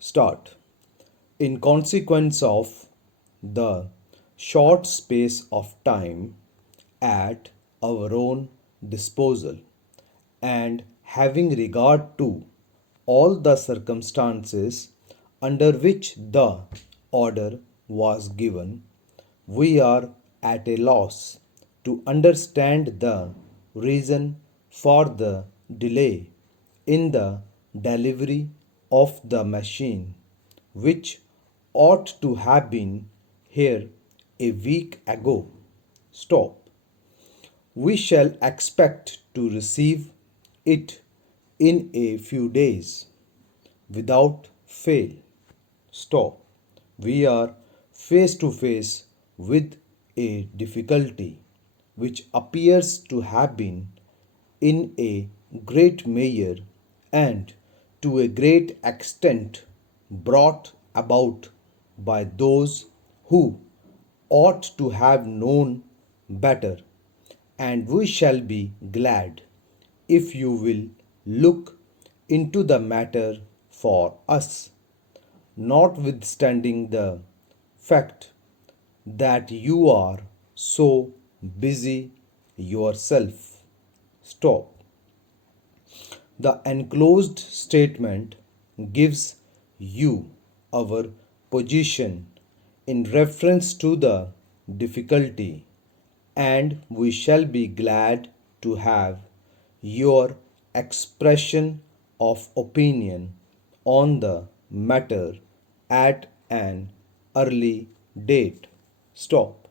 Start. In consequence of the short space of time at our own disposal, and having regard to all the circumstances under which the order was given, we are at a loss to understand the reason for the delay in the delivery of the machine, which ought to have been here a week ago. Stop. We shall expect to receive it in a few days without fail. Stop. We are face to face with a difficulty which appears to have been in a great measure and to a great extent brought about by those who ought to have known better, and we shall be glad if you will look into the matter for us, notwithstanding the fact that you are so busy yourself. Stop. The enclosed statement gives you our position in reference to the difficulty, and we shall be glad to have your expression of opinion on the matter at an early date. Stop.